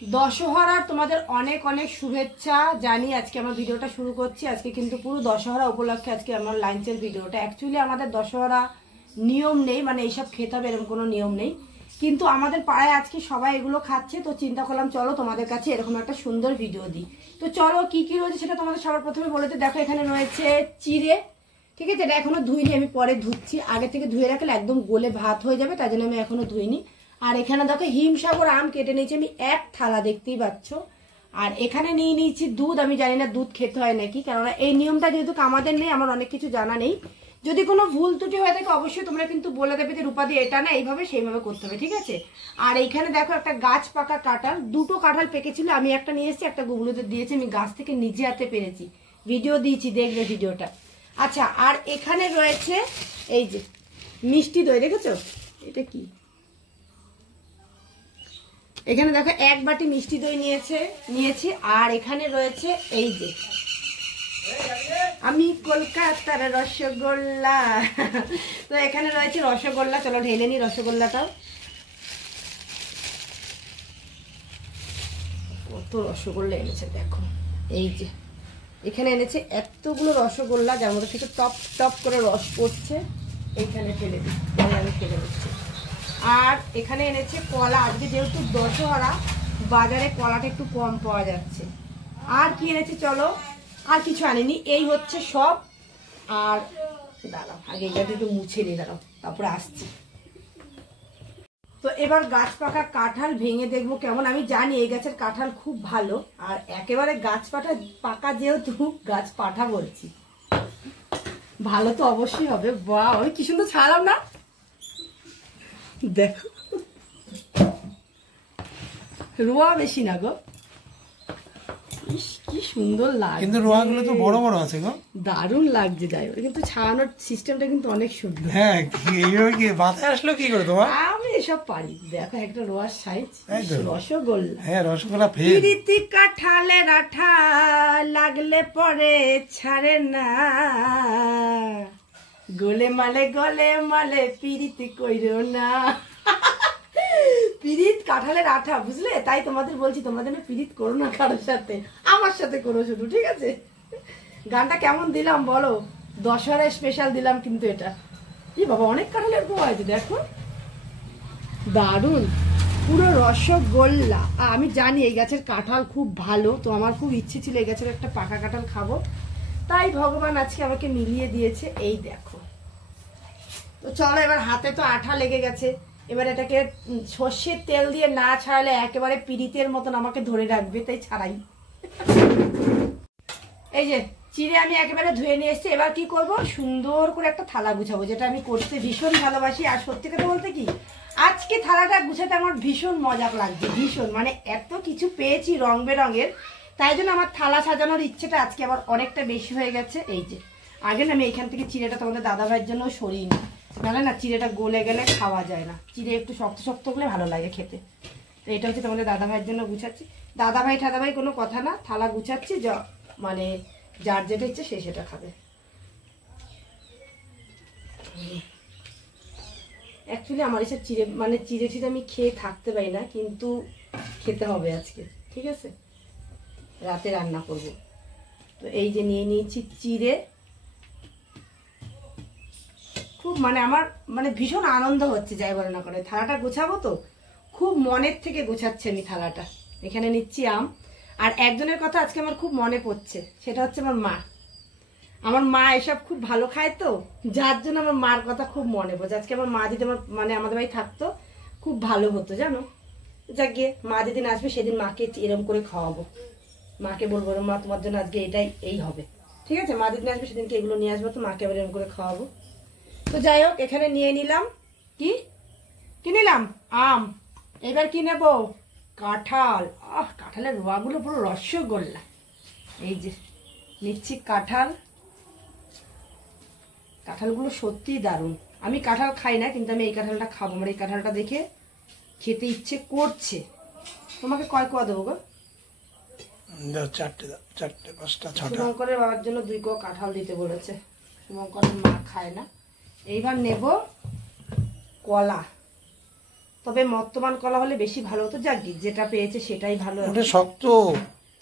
দশহরার তোমাদের অনেক অনেক শুভেচ্ছা জানি। আজকে আমার ভিডিওটা শুরু করছি। আজকে কিন্তু পুরো দশহরা উপলক্ষে আজকে আমার লাঞ্চের ভিডিওটা। অ্যাকচুয়ালি আমাদের দশহরা নিয়ম নেই, মানে এইসব খেতে হবে এরকম কোনো নিয়ম নেই, কিন্তু আমাদের পাড়ায় আজকে সবাই এগুলো খাচ্ছে, তো চিন্তা করলাম চলো তোমাদের কাছে এরকম একটা সুন্দর ভিডিও দিই। তো চলো কি কি রয়েছে সেটা তোমাদের সবার প্রথমে বলেতে। দেখো এখানে রয়েছে চিড়ে, ঠিক আছে, এটা এখনো ধুইনি, আমি পরে ধুচ্ছি। আগে থেকে ধুয়ে রাখলে একদম গলে ভাত হয়ে যাবে, তাই জন্য আমি এখনো ধুইনি। আর এখানে দেখো হিমসাগর আম কেটে নিয়েছি আমি এক থালা, দেখতেই পাচ্ছ। আর এখানে নিয়ে নিয়েছি দুধ। আমি জানি না দুধ খেতে হয় নাকি, কেননা এই নিয়মটা যেহেতু আমাদের নেই, আমার অনেক কিছু জানা নেই। যদি কোনো ভুল ত্রুটি হয়ে থাকে অবশ্যই তোমরা কিন্তু বলে দেবে যে রূপা দিয়ে এটা না এইভাবে সেইভাবে করতে হবে, ঠিক আছে। আর এইখানে দেখো একটা গাছ পাকা কাঁঠাল, দুটো কাঁঠাল পেকেছিল, আমি একটা নিয়ে এসেছি, একটা গুগলুতে দিয়েছি, আমি গাছ থেকে নিজে হাতে পেরেছি, ভিডিও দিয়েছি, দেখবে ভিডিওটা। আচ্ছা, আর এখানে রয়েছে এই যে মিষ্টি দই, দেখেছো এটা কি, এখানে দেখো এক বাটি মিষ্টি দই নিয়েছি। আর এখানে রয়েছে এই যে আমি কলকাতার রসগোল্লা, তো এখানে রয়েছে রসগোল্লা, চলো ঢেলে নি রসগোল্লাটাও। কত রসগোল্লা এনেছে দেখো, এই যে এখানে এনেছে এতগুলো রসগোল্লা, যার মধ্যে থেকে টপ টপ করে রস পড়ছে, এইখানে ফেলে দিই, আমি ফেলে দিচ্ছি। আর এখানে এনেছে কলা, আজকে যেহেতু দশহরা বাজারে কলাটা একটু কম পাওয়া যাচ্ছে। আর কি এনেছে চলো, আর কিছু আনেনি, এই হচ্ছে সব। আর দাঁড়াও আগে এইটাতে একটু মুছে নিই, দাঁড়াও তারপরে আসছি। তো এবার গাছ পাকা কাঁঠাল ভেঙে দেখবো কেমন। আমি জানি এই গাছের কাঁঠাল খুব ভালো, আর একেবারে গাছ পাকা যেহেতু গাছ পাঠা বলছি, ভালো তো অবশ্যই হবে। বাহ, আমি কি সুন্দর ছাড়লাম না, দেখো রোয়া বেশি না গো, কি সুন্দর লাগে, কিন্তু রোয়াগুলো তো বড় বড় আছে গো, দারুণ লাগছে। যাই হোক, কিন্তু ছাড়ানোর সিস্টেমটা কিন্তু অনেক সুন্দর। হ্যাঁ, এইভাবে কি মাথায় আসলো কি করে তোমার? আমি এসব পারি। দেখো একটা রোয়ার সাইজ, রসগোল্লা। হ্যাঁ, রসগোল্লা ফেল। পিরিতি কাঁঠালের আঠা লাগলে পরে ছাড়ে না, গলে মালে পিরিতি কইরো না। পিরিত কাঁঠালের আঠা, বুঝলে? তাই তোমাদের বলছি, তোমাদের না পিরিত করো না কারোর সাথে, আমার সাথে করো শুধু, ঠিক আছে? গানটা কেমন দিলাম বলো? দশহরায় স্পেশাল দিলাম কিন্তু এটা। এই বাবা, অনেক কাঁঠালের পোয়া আছে দেখো, দারুণ পুরো রসগোল্লা। আমি জানি এই গাছের কাঁঠাল খুব ভালো, তো আমার খুব ইচ্ছে ছিল এই গাছের একটা পাকা কাঁঠাল খাবো, তাই ভগবান আজকে আমাকে মিলিয়ে দিয়েছে। এই দেখো, তো চলো এবার হাতে তো আঠা লেগে গেছে, এবার এটাকে সর্ষের তেল দিয়ে না ছাড়ালে একেবারে পিরিতের মতন আমাকে ধরে রাখবে, তাই ছাড়াই। এই যে চিড়ে আমি একেবারে ধুয়ে নিয়ে এসেছি। এবার কি করব, সুন্দর করে একটা থালা গুছাবো, যেটা আমি করতে ভীষণ ভালোবাসি। আর সত্যি কথা বলতে কি, আজকে থালাটা গুছাতে আমার ভীষণ মজা লাগছে, ভীষণ, মানে এত কিছু পেয়েছি রং বেরঙের, তাই জন্য আমার থালা সাজানোর ইচ্ছেটা আজকে আবার অনেকটা বেশি হয়ে গেছে। এই যে আগে না আমি এখান থেকে চিড়েটা তোমাদের দাদা ভাইয়ের জন্য সরিয়ে নিই, নাহলে না চিড়েটা গলে গেলে খাওয়া যায় না, চিড়ে একটু শক্ত শক্ত হলে ভালো লাগে খেতে। তো এটা হচ্ছে তোমাদের দাদা ভাইয়ের জন্য গুছাচ্ছি। দাদা ভাই ঠাদা ভাই কোনো কথা না, থালা গুছাচ্ছি, মানে যার যেটা ইচ্ছে সে সেটা খাবে। অ্যাকচুয়ালি আমার এসব চিড়ে আমি খেয়ে থাকতে পারি না, কিন্তু খেতে হবে আজকে, ঠিক আছে, রাতে রান্না করব। তো এই যে নিয়ে নিয়েছি চিড়ে, খুব আমার ভীষণ আনন্দ হচ্ছে, যাই বলে না করে থালাটা গোছাবো, তো খুব মনের থেকে গোছাচ্ছে আমি থালাটা। এখানে নিচ্ছি আম। আর একজনের কথা আজকে আমার খুব মনে পড়ছে, সেটা হচ্ছে আমার মা। আমার মা এসব খুব ভালো খায়, তো যার জন্য আমার মার কথা খুব মনে পড়ছে। আজকে আমার মা যদি আমাদের বাড়ি থাকতো খুব ভালো হতো, জানো। যাক গিয়ে, মা যেদিন আসবে সেদিন মাকে এরম করে খাওয়াবো, মাকে বলবো মা তোমার জন্য আজকে এই হবে, ঠিক আছে। মা যেদিন আসবে সেদিনকে এগুলো নিয়ে আসবো, তো মাকে আবার এরম করে খাওয়াবো। তো যাই হোক, এখানে নিয়ে নিলাম কি নিলাম, আম। এবার কি নেব, কাঁঠাল। কাঁঠালের রোয়াগুলো পুরো রসগোল্লা। এই যে নিচ্ছি কাঁঠালগুলো সত্যিই দারুণ। আমি কাঁঠাল খাই না, কিন্তু আমি এই কাঁঠালটা খাবো, আমার এই কাঁঠালটা দেখে খেতে ইচ্ছে করছে। তোমাকে কয় কোয়া দেবো গো? চারটে 5টা 6টা। শুভঙ্করের বাবার জন্য 2 কোয়া কাঁঠাল দিতে বলেছে, শুভঙ্করের মা খায় না। এইবার নেব কলা। তবে মর্তমান কলা হলে বেশি ভালো হতো, যাক যেটা পেয়েছে সেটাই ভালো। ওটা শক্ত,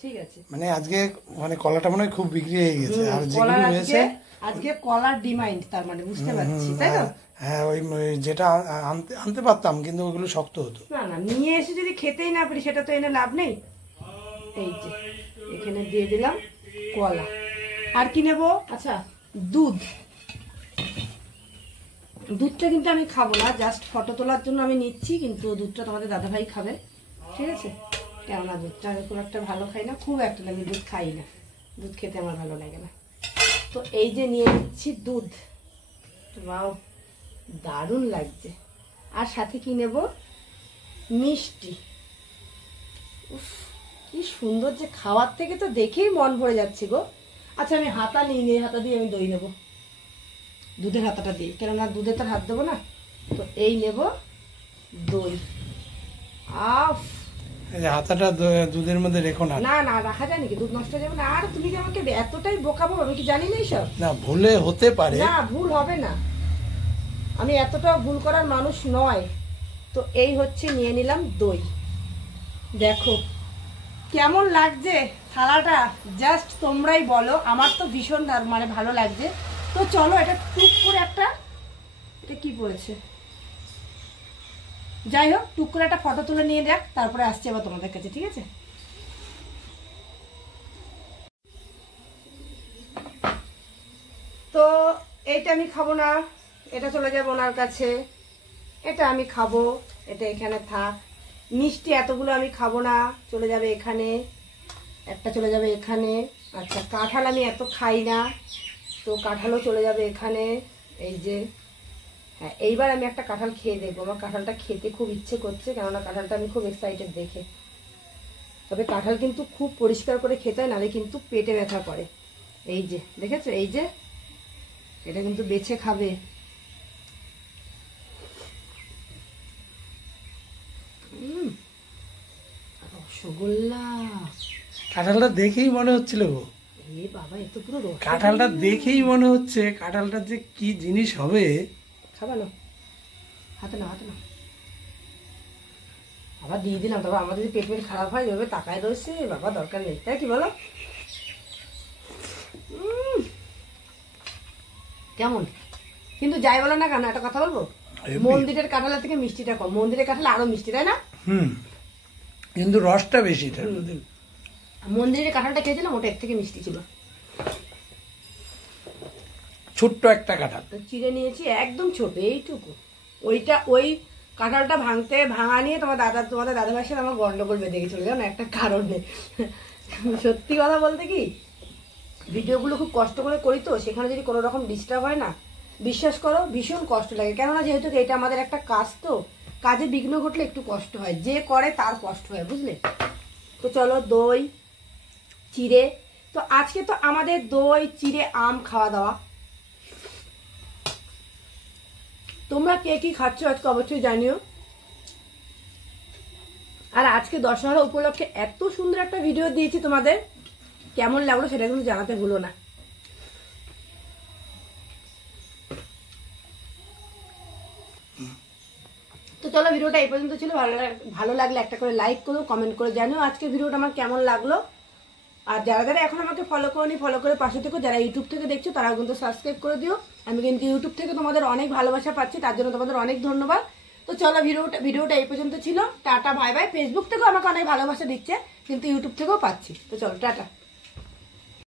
ঠিক আছে, মানে আজকে মানে কলাটা মনে হয় খুব বিক্রি হয়ে গেছে, আর যেগুলো কলার হয়েছে আজকে কলার ডিমান্ড, তার মানে বুঝতে পারছি, তাই তো? হ্যাঁ, ওই যেটা আনতে পারতাম কিন্তু ওগুলো শক্ত হতো। না না, নিয়ে এসে যদি খেতেই না পারি সেটা তো এনে লাভ নেই। এই যে এখানে দিয়ে দিলাম কলা, আর কি নেব, আচ্ছা দুধ। দুধটা কিন্তু আমি খাবো না, জাস্ট ফটো তোলার জন্য আমি নিচ্ছি, কিন্তু দুধটা তোমাদের দাদাভাই খাবে, ঠিক আছে? কেননা দুধটা আমি খুব একটা ভালো খাই না, খুব একটা আমি দুধ খাই না, দুধ খেতে আমার ভালো লাগে না। তো এই যে নিয়ে নিচ্ছি দুধ, ওয়াও দারুণ লাগছে। আর সাথে কি নেব, মিষ্টি। উফ কি সুন্দর, যে খাওয়ার থেকে তো দেখেই মন ভরে যাচ্ছে গো। আচ্ছা আমি হাতা নিয়ে নিই, হাতা দিয়ে আমি দই নেব, দুধের হাতাটা দিয়ে, কেননা দুধে তো হাত দেবো না। তো এই নেব দই। আফ, এই যে হাতাটা দুধের মধ্যে রেখো না। না না, রাখা যায় নাকি, দুধ নষ্ট হয়ে যাবে না। আর তুমি যে আমাকে এতটাই বোকাবো, আমি কি জানি না এইসব? না, ভুলে হতে পারে। না, ভুল হবে না, আমি এতটা ভুল করার মানুষ নয়। তো এই হচ্ছে নিয়ে নিলাম দই। দেখো কেমন লাগছে থালাটা, জাস্ট তোমরাই বলো। আমার তো ভীষণ মানে ভালো লাগছে। তো চলো এটা টুক করে একটা, এটা কি পড়েছে, যাই হোক টুক করে একটা ফটো তুলে নিয়ে দেখ, তারপরে আসছি আবার তোমাদের কাছে, ঠিক আছে? তো এইটা আমি খাবো না, এটা চলে যাবে ওনার কাছে। এটা আমি খাবো, এটা এখানে থাক। মিষ্টি এতগুলো আমি খাবো না, চলে যাবে এখানে, একটা চলে যাবে এখানে। আচ্ছা কাঁঠাল আমি এত খাই না, তো কাঁঠালও চলে যাবে এখানে। এই যে হ্যাঁ, এইবার আমি একটা কাঁঠাল খেয়ে দেখবো, আমার কাঁঠালটা খেতে খুব ইচ্ছে করছে, কেননা কাঁঠালটা আমি খুব এক্সাইটেড দেখে। তবে কাঁঠাল কিন্তু খুব পরিষ্কার করে খেতে হয়, নাহলে কিন্তু পেটে ব্যথা করে। এই যে দেখেছো, এই যে এটা কিন্তু বেছে খাবে। রসগোল্লা, কাঁঠালটা দেখেই মনে হচ্ছিল গো, এ বাবা এত পুরো রস। কাঁঠালটা দেখেই মনে হচ্ছে কাঁঠালটা যে কি জিনিস হবে। খাবা না, হাতে না, হাতে না, আবার দিয়ে দিলাম। তবে আমার যদি পেট খারাপ হয় এভাবে তাকায় রয়েছে, বাবা দরকার নেই, তাই কি বলো? কেমন কিন্তু যাই বলো না কেন, একটা কথা বলবো, মন্দিরের কাঁঠালের থেকে মিষ্টিটা কম। মন্দিরের কাঁঠাল আরো মিষ্টি, তাই না? কিন্তু রসটা বেশি। মন্দিরের কাঁঠালটা খেয়েছিলাম, ওটা এর থেকে মিষ্টি ছিল। ছোট্ট একটা কাঁঠাল চিড়ে নিয়েছি, একদম ছোট এইটুকু। ওইটা ওই কাঁঠালটা ভাঙা নিয়ে তোমাদের দাদাভাইয়ের সাথে আমার গন্ডগোল বেঁধে গেছিল, জানো একটা কারণে। সত্যি কথা বলতে কি, ভিডিওগুলো খুব কষ্ট করে করি, তো সেখানে যদি কোনো রকম ডিস্টার্ব হয় না, বিশ্বাস করো ভীষণ কষ্ট লাগে। কেননা যেহেতু এটা আমাদের একটা কাজ, তো কাজে বিঘ্ন ঘটলে একটু কষ্ট হয়, যে করে তার কষ্ট হয়, বুঝলে? তো চলো দই চিড়ে, তো আজকে তো আমাদের দই চিড়ে আম খাওয়া দাওয়া। তোমরা কে কি খাচ্ছ আজকে অবশ্যই জানিও। আর আজকে দশহরা উপলক্ষে এত সুন্দর একটা ভিডিও দিয়েছি তোমাদের, কেমন লাগলো সেটা কিন্তু জানাতে ভুলো না। তো চলো ভিডিওটা এই পর্যন্ত ছিল। ভালো লাগলে একটা করে লাইক করো, কমেন্ট করে জানিও আজকে ভিডিওটা আমার কেমন লাগলো। আর যারা যারা এখন আমাকে ফলো করোনি, ফলো করে পাশে থেকো। যারা ইউটিউব থেকে দেখছো তারাও কিন্তু সাবস্ক্রাইব করে দিও। আমি কিন্তু ইউটিউব থেকে তোমাদের অনেক ভালোবাসা পাচ্ছি, তার জন্য তোমাদের অনেক ধন্যবাদ। তো চলো ভিডিওটা এই পর্যন্ত ছিল। Tata bye bye. ফেসবুক থেকেও আমাকে অনেক ভালোবাসা দিচ্ছে, কিন্তু ইউটিউব থেকেও পাচ্ছি। তো চলো টাটা।